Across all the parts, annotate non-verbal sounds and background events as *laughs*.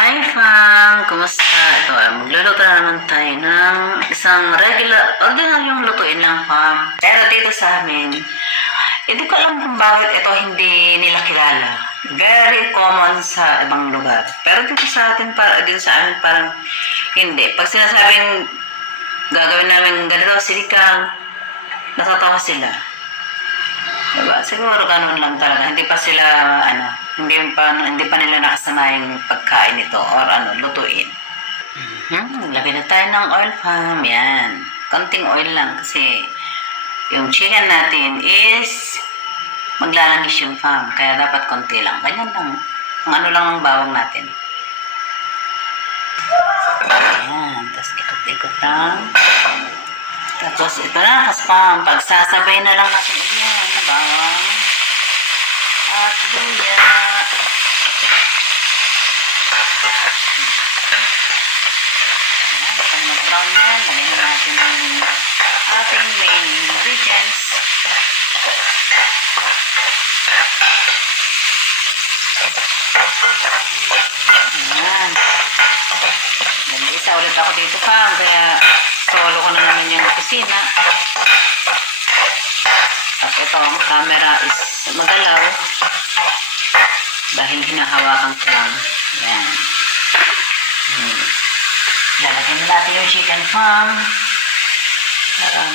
Hi fam! Kumusta? Ito, ah, magluluto na naman tayo ng isang regular, ordinary yung lutuin lang fam. Pero dito sa amin, hindi ko alam kung bakit ito hindi nila kilala. Very common sa ibang lugar. Pero dito sa atin, para, dito sa amin parang hindi. Pag sinasabing gagawin namin ganito, silikang, natatawa sila. Diba? Siguro ganun lang talaga. Hindi pa sila, ano, hindi pa, hindi pa nila nakasama yung pagkain nito or ano, lutuin. Hmm, lagay na tayo ng oil palm. Yan. Konting oil lang kasi yung chicken natin is maglalangis yung farm. Kaya dapat konti lang. Ganyan lang. Kung ano lang ang bawang natin. Ayan. Tapos ikot-ikot lang. Tapos ito na, kaspam. Pagsasabay na lang natin yan. Bawang. At luya. Ayan, pag mag-brown yan, lagyan natin yung ating main ingredients. Ayan. Nag-isa ulit ako dito, fam. Kaya solo ko na naman yung kusina. At ito, ang camera is magalaw. Dahil hinahawakan ko lang. Yan. Hmm. Lalagyan na natin yung chicken farm. Parang...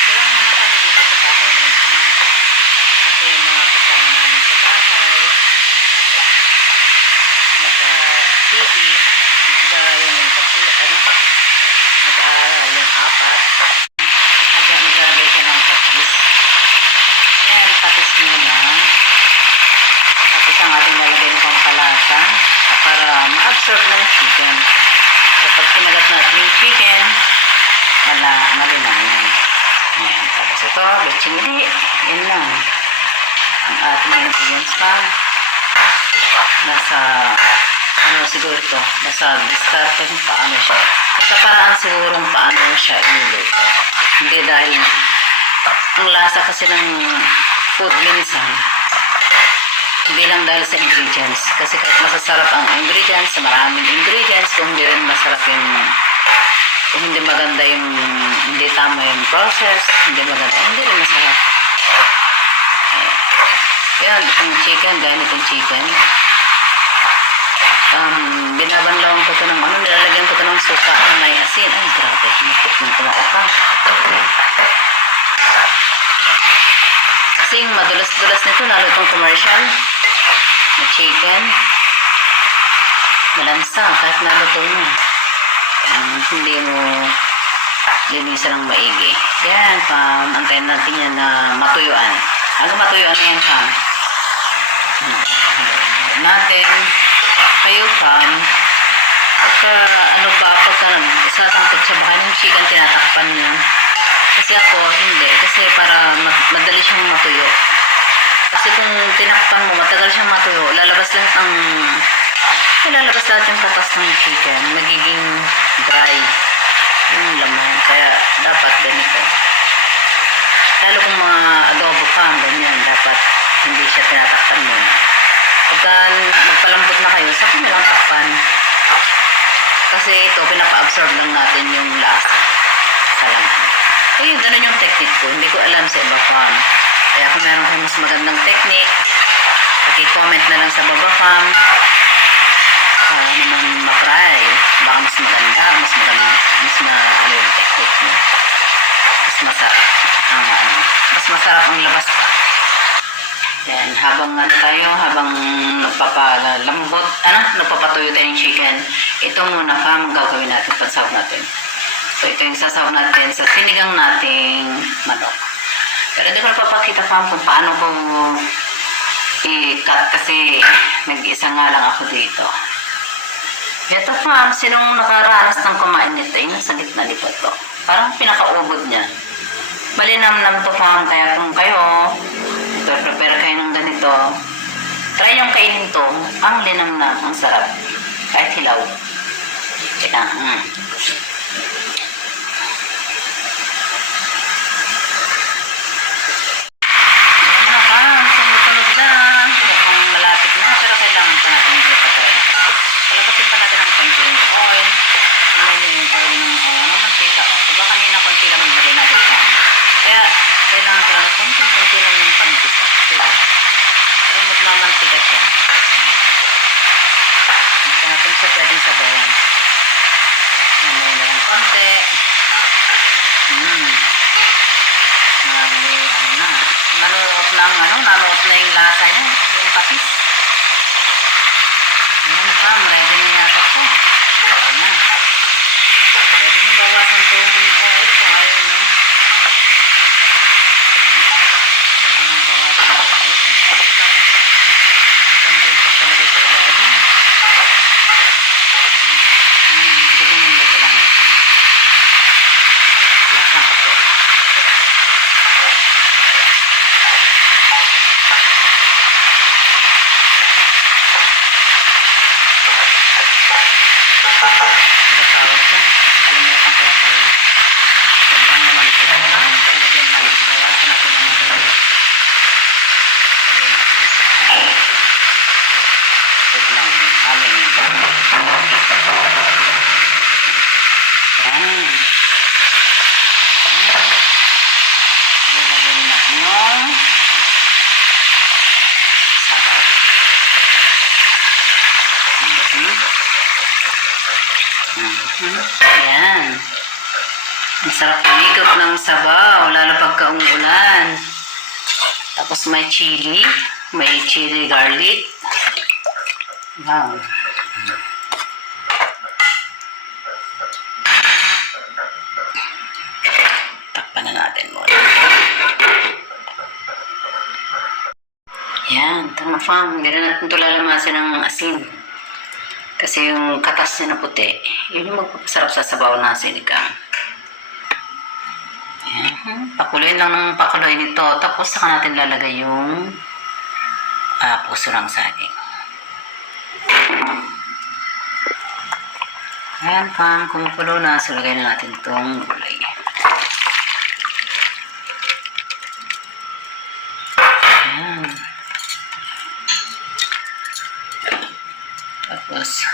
Kailangan naman kami dito sa bahay natin. Kasi yung mga kasama namin sa bahay, naka-TV, nag-aaral yung tatlo, ano, nag-aaral yung apat, hanggang naglagay siya ng patis. Ayan, patis muna. Tapos ang ating nalagay ng pampalasa para ma-absorb ng chicken. So, pag sinagat natin yung chicken, mala, malinaw yan. Ayan, tapos ito, bitchin uli. Yan lang. Ang ating ingredients pa. Nasa, ano siguro ito, nasa discard kung paano siya. Sa paraan siguro kung paano siya iluluto. Hindi dahil, ang lasa kasi ng food minsan, hindi lang dahil sa ingredients. Kasi kahit masasarap ang ingredients, maraming ingredients, kung hindi rin masarap yung hindi maganda yung hindi tama yung process, hindi maganda, hindi rin masarap. Yan, itong chicken, ganit yung chicken. Um, binabanlawan ko to ng ano, nilalagyan ko to ng suka na may asin. Ay, grabe, nakit ng tumao pa. Kasi yung madulas-dulas nito, lalo itong commercial na chicken. Malansa, kahit naluto mo. Um, hindi mo linisan ng maigi. Yan, fam. Antayin natin yan na matuyuan. Ano matuyuan yan, fam? Hmm. Natin. Kayo, fam. Pagka, ano ba, pagka sasangkot sa bahay ng chicken, tinatakpan niyo. Kasi ako, hindi. Kasi para ma- madali siyang matuyo. Kasi kung tinakpan mo, matagal siyang matuyo, lalabas lang ang lalabas lahat yung katas ng chicken. Magiging dry yung laman. Kaya dapat ganito. Lalo kung mga adobo ka, ganyan, dapat hindi siya tinatakpan muna. Pagka magpalambot na kayo, sa nyo lang takpan. Kasi ito, pinapa-absorb lang natin yung lasa sa laman. So yun, ganun yung technique ko. Hindi ko alam sa iba farm. Kaya kung meron kayo mas magandang technique, paki-comment na lang sa baba. Para naman ma-try. Mas maganda, mas maganda, mas na, ano yung technique mo. Mas masarap ang ano, mas masarap ang labas pa. Yan, habang ano tayo, habang nagpapalambot, ano, nagpapatuyo tayo ng chicken, ito muna fam, gagawin natin, pansahog natin. So, ito yung sasaw natin sa sinigang nating manok. Pero hindi ko napapakita fam kung paano ko i-cut kasi nag-isa nga lang ako dito. Ito fam, sinong nakaranas ng kumain nito? Yung nasa gitna nito to. Parang pinakaubod niya. Malinamnam to fam, kaya kung kayo, ito, prepare kayo ng ganito, try yung kainin to, ang linamnam, ang sarap. Kahit hilaw. Kaya, mm. Ko lang yung pantika. Kasi pero magmamantika siya. Hindi natin siya pwedeng sabayan. Mamaya na lang konti. Hmm. Marami, ano na. Nanuot na ang ano, nanuot na yung lasa niya. Yung patis. Ayan pa, ready na yata ito. Ayan na. Pwede nyo bawasan ito yung oil kung ayaw nyo. Pwede nyo bawasan yung oil. Content ko talaga sa ilalim. Hmm, bigyan nyo dito lang. Lasa ito. Ano tawag dyan? Kalimutan ko na po. Sobrang naman ito. Ah, talagyan na ito. Bawasan natin ang ito. Lagyan natin sa food lang. Amin. Yan. Yan. Ilagyan natin yung sabaw. Mhm. Mhm. Yan. Masarap umigop ng sabaw, lalo pagka umuulan. Tapos may chili, may chili garlic. Wow. Takpan na natin muna. Yan, tama fam. Na natin ito lalamasin ng asin. Kasi yung katas niya na puti, yun yung magpapasarap sa sabaw na sinigang. Pakuloyin lang ng pakuloy nito. Tapos saka natin lalagay yung ah, puso ng saging. Ayan pang kumukulo na. So lagay na natin itong gulay. Ayan. Tapos,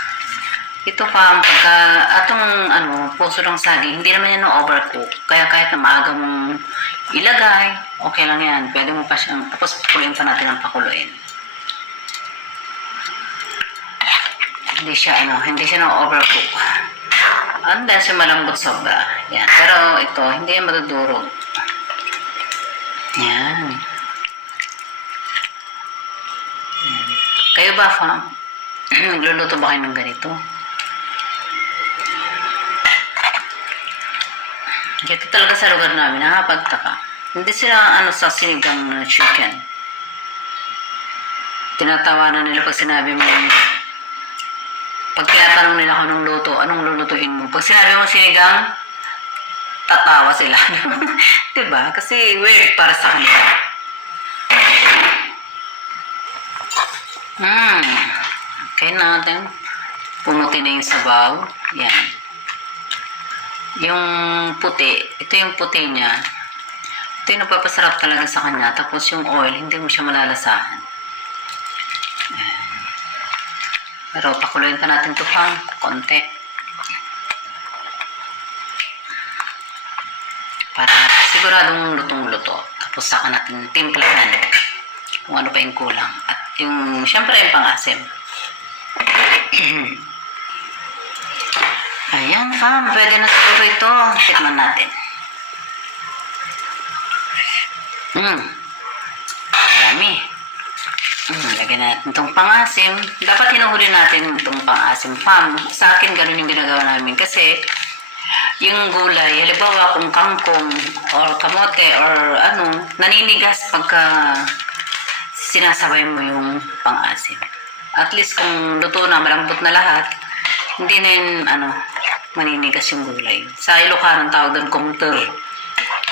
ito pa, pagka, atong, ano, puso ng saging, hindi naman yan na-overcook. Kaya kahit na maaga mong ilagay, okay lang yan. Pwede mo pa siyang, tapos pakuloyin pa natin ang pakuluin. Hindi siya, ano, hindi siya na-overcook. Ano dahil siya malambot sobra. Yan. Pero ito, hindi yan madudurog. Yan. Yan. Kayo ba, fam? *clears throat* Nagluluto ba kayo ng ganito? Dito talaga sa lugar namin, nakapagtaka. Hindi sila ano sa sinigang na chicken. Tinatawanan nila pag sinabi mo, pag tinatanong nila kung anong luto, anong lulutuin mo. Pag sinabi mo sinigang, tatawa sila. *laughs* diba? Kasi weird para sa kanila. Hmm. Okay natin. Pumuti na yung sabaw. Yan. Yung puti, ito yung puti niya. Ito yung napapasarap talaga sa kanya. Tapos yung oil, hindi mo siya malalasahan. Pero pakuloyin pa natin ito pang konti. Para siguradong lutong-luto. Tapos saka natin timplahan kung ano pa yung kulang. At yung, syempre yung pangasim. *clears throat* Fam. Pwede na siguro ito. Tikman natin. Hmm. Yummy. Hmm, lagyan natin itong pangasim. Dapat hinuhuli natin itong pangasim, fam. Sa akin, ganun yung ginagawa namin. Kasi, yung gulay, halimbawa kung kangkong or kamote or ano, naninigas pagka sinasabay mo yung pangasim. At least kung luto na, malambot na lahat, hindi na yun, ano, maninigas yung gulay. Sa Ilocano, tawag doon, kumter.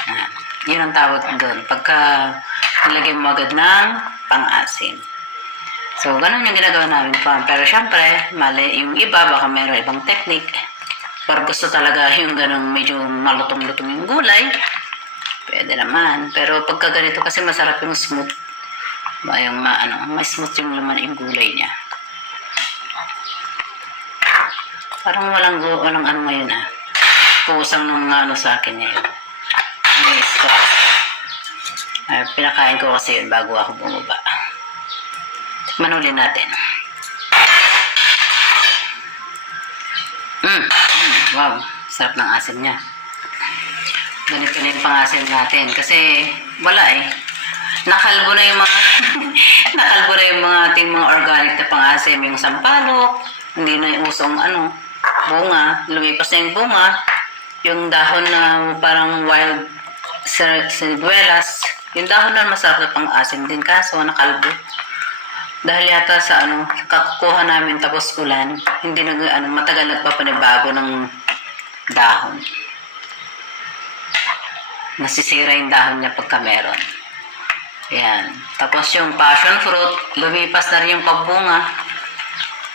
Ah, yun ang tawag doon. Pagka nilagay mo agad ng pang-asim. So, ganun yung ginagawa namin pa. Pero syempre, mali yung iba, baka mayroon ibang technique. Pero gusto talaga yung ganun medyo malutong-lutong yung gulay. Pwede naman. Pero pagka ganito kasi masarap yung smooth. Yung ma, ano, mas smooth yung laman yung gulay niya. Parang walang, walang ano ngayon ah. Pusang nung ano sa akin ngayon. May stop. Ay, pinakain ko kasi yun bago ako bumaba. Tikman natin. Mm. Mm. Wow, sarap ng asim niya. Ganito na yung pangasim natin. Kasi wala eh. Nakalbo na yung mga *laughs* nakalbo na yung mga ating mga organic na pangasim. Yung sampalok, hindi na yung usong ano, bunga. Lumipas na yung bunga. Yung dahon na parang wild sir- siguelas. Yung dahon na masarap na pang-asim din. Kaso nakalbo. Dahil yata sa ano, kakukuha namin tapos ulan, hindi nag, ano, matagal nagpapanibago ng dahon. Nasisira yung dahon niya pagka meron. Yan. Tapos yung passion fruit, lumipas na rin yung pagbunga.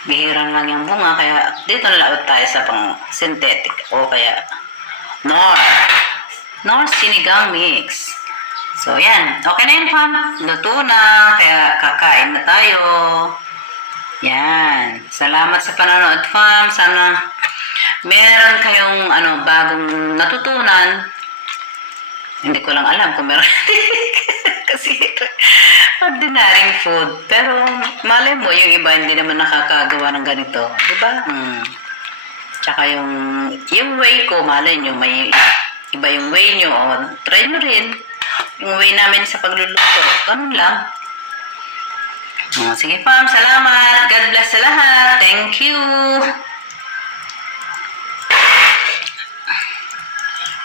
Bihira na lang yung bunga, kaya dito laot tayo sa pang synthetic o kaya nor. Nor sinigang mix. So, yan. Okay na yun, fam. Luto na. Kaya kakain na tayo. Yan. Salamat sa panonood, fam. Sana meron kayong ano, bagong natutunan. Hindi ko lang alam kung meron. *laughs* *laughs* Kasi ordinary food. Pero malay mo, yung iba hindi naman nakakagawa ng ganito. Di ba? Mm. Tsaka yung, yung way ko, malay nyo, may iba yung way nyo. O, try nyo rin. Yung way namin sa pagluluto. Ganun lang. Oh, sige, Pam. Salamat. God bless sa lahat. Thank you.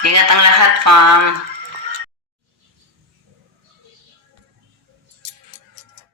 Ingat ang lahat, Pam.